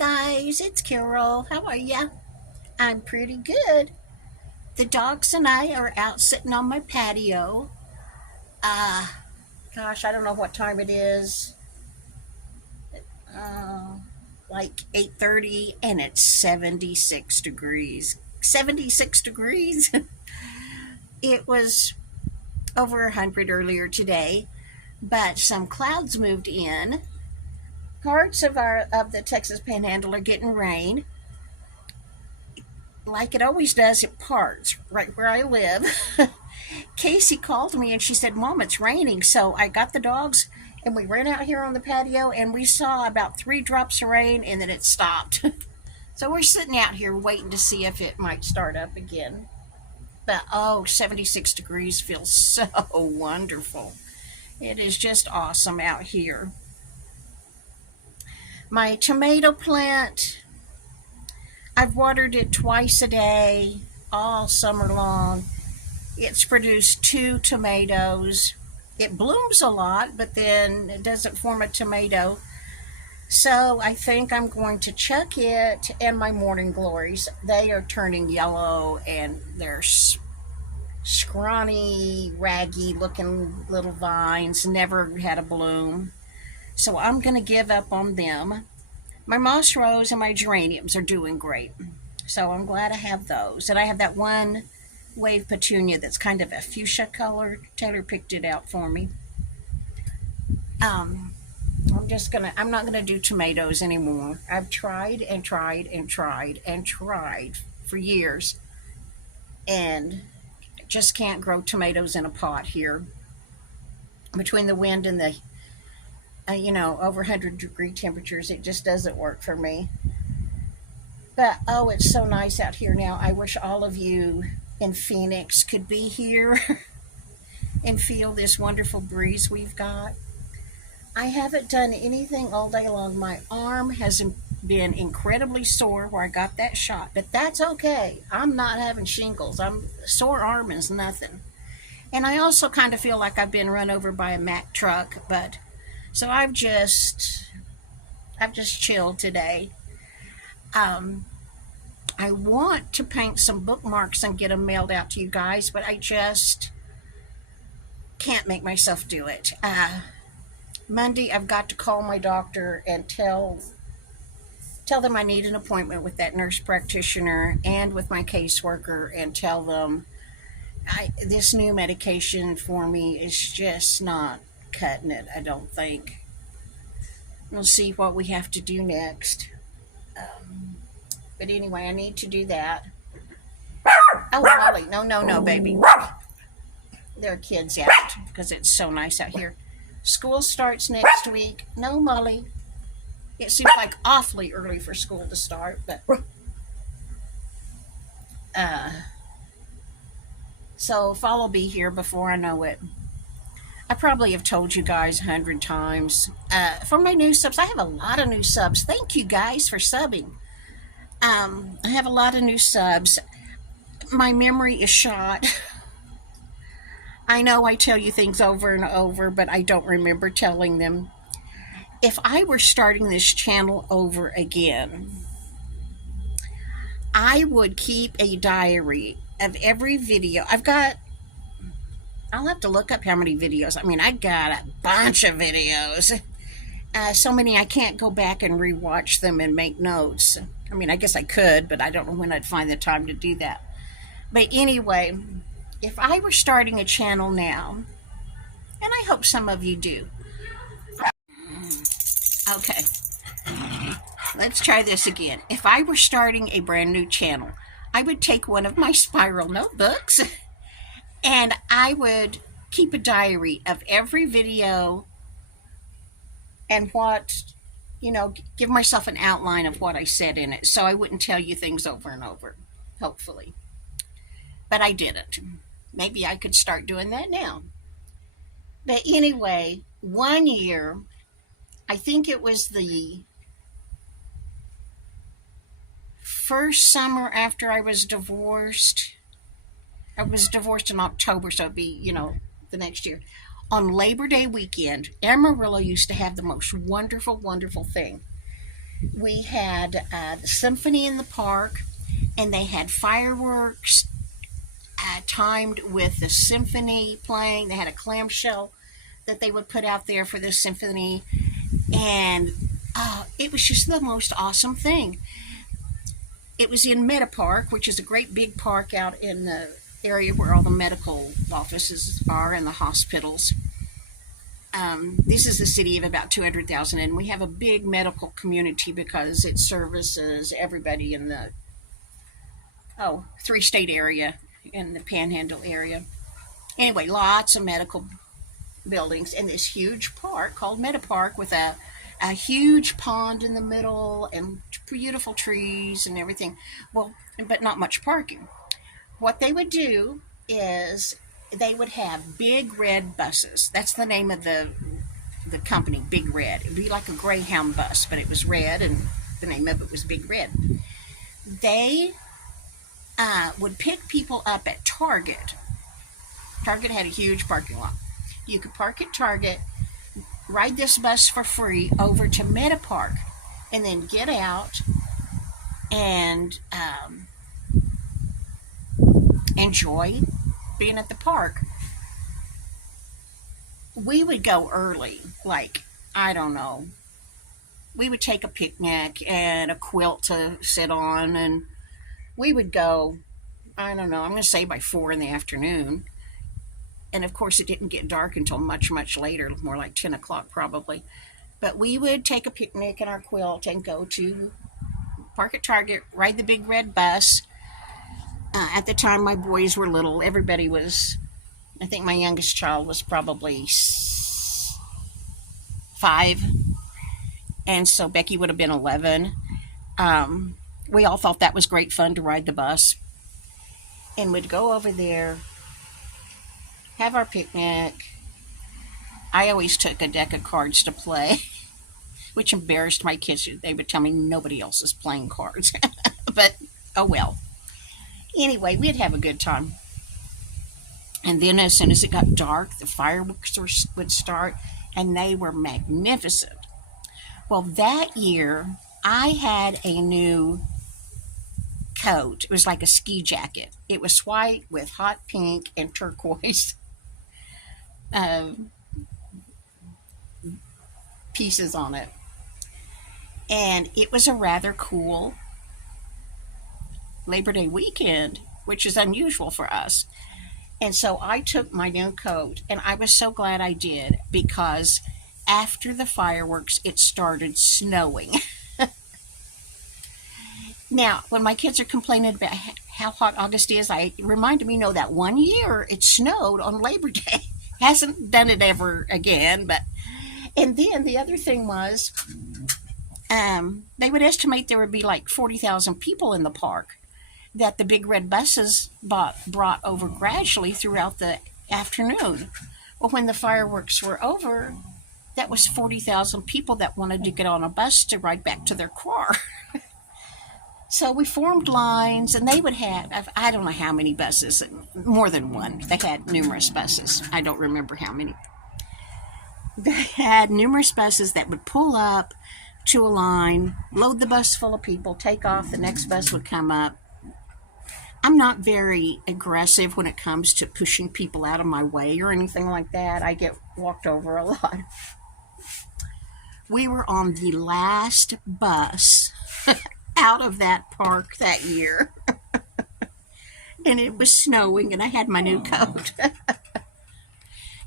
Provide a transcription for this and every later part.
guys, it's Carol. How are ya? I'm pretty good. The dogs and I are out sitting on my patio. Uh, Gosh, I don't know what time it is. Uh, like 8:30, and it's 76 degrees. 76 degrees. It was over 100 earlier today, but some clouds moved in. Parts of the Texas Panhandle are getting rain, like it always does at parts right where I live. Casey called me and she said, Mom, it's raining. So I got the dogs and we ran out here on the patio and we saw about 3 drops of rain and then it stopped. So we're sitting out here waiting to see if it might start up again. But 76 degrees feels so wonderful. It is just awesome out here. My tomato plant, I've watered it twice a day all summer long. It's produced 2 tomatoes. It blooms a lot, but then it doesn't form a tomato. So I think I'm going to chuck it and my morning glories. They are turning yellow and they're scrawny, raggy looking little vines, never had a bloom. So I'm going to give up on them. My moss rose and my geraniums are doing great. So I'm glad I have those. And I have that one wave petunia that's kind of a fuchsia color. Taylor picked it out for me. I'm not gonna do tomatoes anymore. I've tried and tried and tried and tried for years and just can't grow tomatoes in a pot here. Between the wind and the over 100-degree temperatures, it just doesn't work for me. But it's so nice out here now. I wish all of you in Phoenix could be here and feel this wonderful breeze we've got. I haven't done anything all day long. My arm has been incredibly sore where I got that shot, but that's okay. I'm not having shingles. Sore arm is nothing. And I also kind of feel like I've been run over by a Mack truck, but so I've just chilled today. I want to paint some bookmarks and get them mailed out to you guys, but I just can't make myself do it. Monday, I've got to call my doctor and tell them I need an appointment with that nurse practitioner and with my caseworker and tell them this new medication for me is just not cutting it, I don't think. We'll see what we have to do next. But anyway, I need to do that. Oh, Molly, no, baby. There are kids out because it's so nice out here. School starts next week. No, Molly. It seems like awfully early for school to start, but so fall will be here before I know it. I probably have told you guys 100 times. For my new subs, I have a lot of new subs. Thank you guys for subbing. I have a lot of new subs. My memory is shot. I know I tell you things over and over, but I don't remember telling them. If I were starting this channel over again, I would keep a diary of every video. I'll have to look up how many videos. I got a bunch of videos. So many I can't go back and rewatch them and make notes. I guess I could, but I don't know when I'd find the time to do that. But anyway, if I were starting a channel now, and I hope some of you do. Okay, let's try this again. If I were starting a brand new channel, I would take one of my spiral notebooks and I would keep a diary of every video and give myself an outline of what I said in it so I wouldn't tell you things over and over, hopefully. But I didn't. Maybe I could start doing that now. But anyway, one year, I think it was the first summer after I was divorced. I was divorced in October, so it'd be, the next year. On Labor Day weekend, Amarillo used to have the most wonderful, wonderful thing. We had the symphony in the park, and they had fireworks timed with the symphony playing. They had a clamshell that they would put out there for the symphony, and it was just the most awesome thing. It was in Meta Park, which is a great big park out in the area where all the medical offices are and the hospitals. This is a city of about 200,000, and we have a big medical community because it services everybody in the three-state area in the Panhandle area. Anyway, lots of medical buildings and this huge park called Meta Park with a huge pond in the middle and beautiful trees and everything. Well, but not much parking. What they would do is they would have big red buses. That's the name of the company, Big Red. It would be like a Greyhound bus, but it was red, and the name of it was Big Red. They would pick people up at Target. Target had a huge parking lot. You could park at Target, ride this bus for free over to Meta Park, and then get out and enjoy being at the park. We would go early, like, I don't know. We would take a picnic and a quilt to sit on, and we would go, I don't know, I'm going to say by 4 in the afternoon. And of course, it didn't get dark until much, much later, more like 10 o'clock probably. But we would take a picnic and our quilt and go to park at Target, ride the big red bus. At the time, my boys were little. Everybody was, I think my youngest child was probably 5. And so Becky would have been 11. We all thought that was great fun to ride the bus. And we'd go over there, have our picnic. I always took a deck of cards to play, which embarrassed my kids. They would tell me nobody else is playing cards. But, oh well. Anyway, we'd have a good time. And then as soon as it got dark, the fireworks would start, and they were magnificent. Well, that year, I had a new coat. It was like a ski jacket. It was white with hot pink and turquoise pieces on it. And it was a rather cool Labor Day weekend, which is unusual for us. And so I took my new coat, and I was so glad I did, because after the fireworks, it started snowing. Now, when my kids are complaining about how hot August is, it reminded me, that one year it snowed on Labor Day. Hasn't done it ever again, but... And then the other thing was, they would estimate there would be like 40,000 people in the park that the big red buses brought over gradually throughout the afternoon. Well, when the fireworks were over, that was 40,000 people that wanted to get on a bus to ride back to their car. So we formed lines, and they would have, I don't know how many buses, more than one. They had numerous buses. I don't remember how many. They had numerous buses that would pull up to a line, load the bus full of people, take off, the next bus would come up. I'm not very aggressive when it comes to pushing people out of my way or anything like that. I get walked over a lot. We were on the last bus out of that park that year. And it was snowing, and I had my new coat.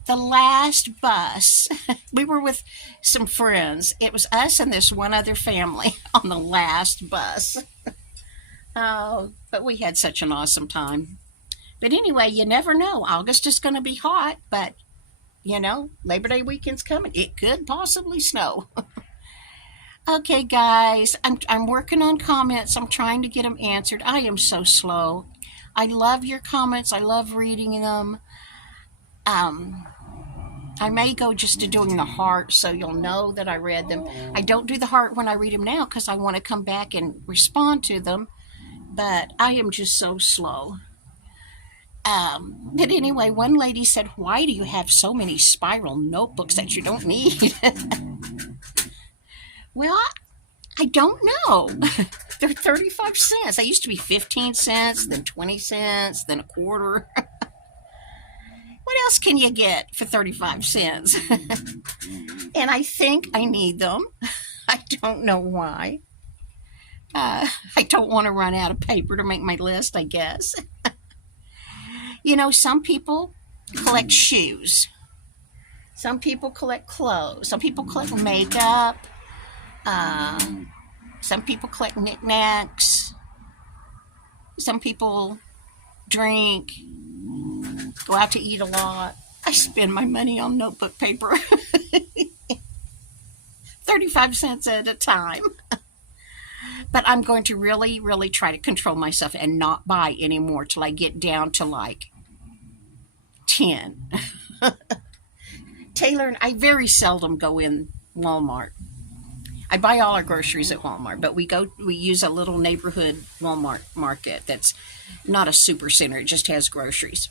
The last bus, we were with some friends. It was us and this one other family on the last bus. Oh, but we had such an awesome time. But anyway, you never know. August is going to be hot, but, Labor Day weekend's coming. It could possibly snow. Okay, guys, I'm working on comments. I'm trying to get them answered. I am so slow. I love your comments. I love reading them. I may go just to doing the heart so you'll know that I read them. I don't do the heart when I read them now because I want to come back and respond to them. But I am just so slow. But anyway, one lady said, "Why do you have so many spiral notebooks that you don't need?" Well, I don't know. They're 35 cents. They used to be 15 cents, then 20 cents, then a quarter. What else can you get for 35 cents? And I think I need them. I don't know why. I don't want to run out of paper to make my list, I guess. You know, some people collect shoes. Some people collect clothes. Some people collect makeup. Some people collect knickknacks. Some people drink, go out to eat a lot. I spend my money on notebook paper. 35 cents at a time. But I'm going to really, really try to control myself and not buy anymore till I get down to like 10. Taylor and I very seldom go in Walmart. I buy all our groceries at Walmart, but we use a little neighborhood Walmart market that's not a super center. It just has groceries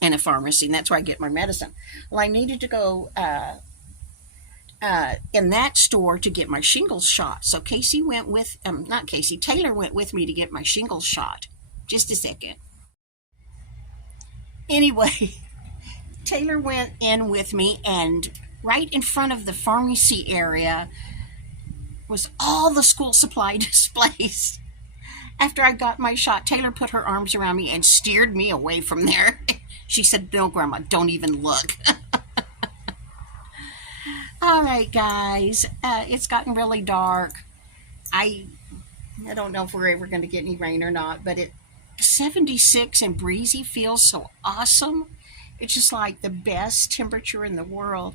and a pharmacy, and that's where I get my medicine. Well, I needed to go in that store to get my shingles shot. So Casey went with, not Casey, Taylor went with me to get my shingles shot. Just a second. Anyway, Taylor went in with me, and right in front of the pharmacy area was all the school supply displays. After I got my shot, Taylor put her arms around me and steered me away from there. She said, "No, Grandma, don't even look." All right, guys, it's gotten really dark. I don't know if we're ever going to get any rain or not, but 76 and breezy feels so awesome. It's just like the best temperature in the world.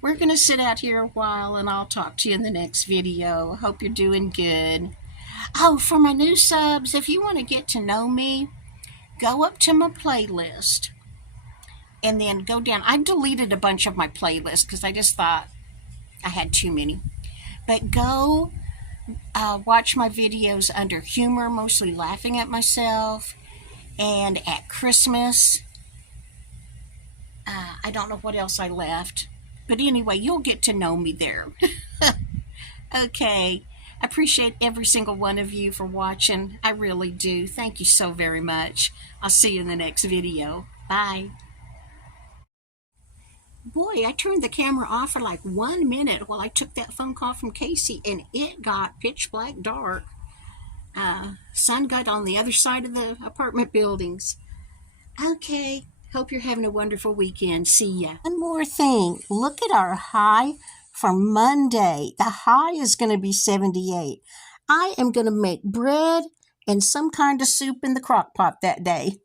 We're going to sit out here a while, and I'll talk to you in the next video. I hope you're doing good. Oh, for my new subs, if you want to get to know me, go up to my playlist and then go down. I deleted a bunch of my playlists because I just thought I had too many. But go watch my videos under humor, mostly laughing at myself, and at Christmas. I don't know what else I left. But anyway, you'll get to know me there. Okay. I appreciate every single one of you for watching. I really do. Thank you so very much. I'll see you in the next video. Bye. Boy, I turned the camera off for like 1 minute while I took that phone call from Casey, and it got pitch black dark. Sun got on the other side of the apartment buildings. Okay. Hope you're having a wonderful weekend. See ya. One more thing. Look at our high for Monday. The high is going to be 78. I am going to make bread and some kind of soup in the crock pot that day.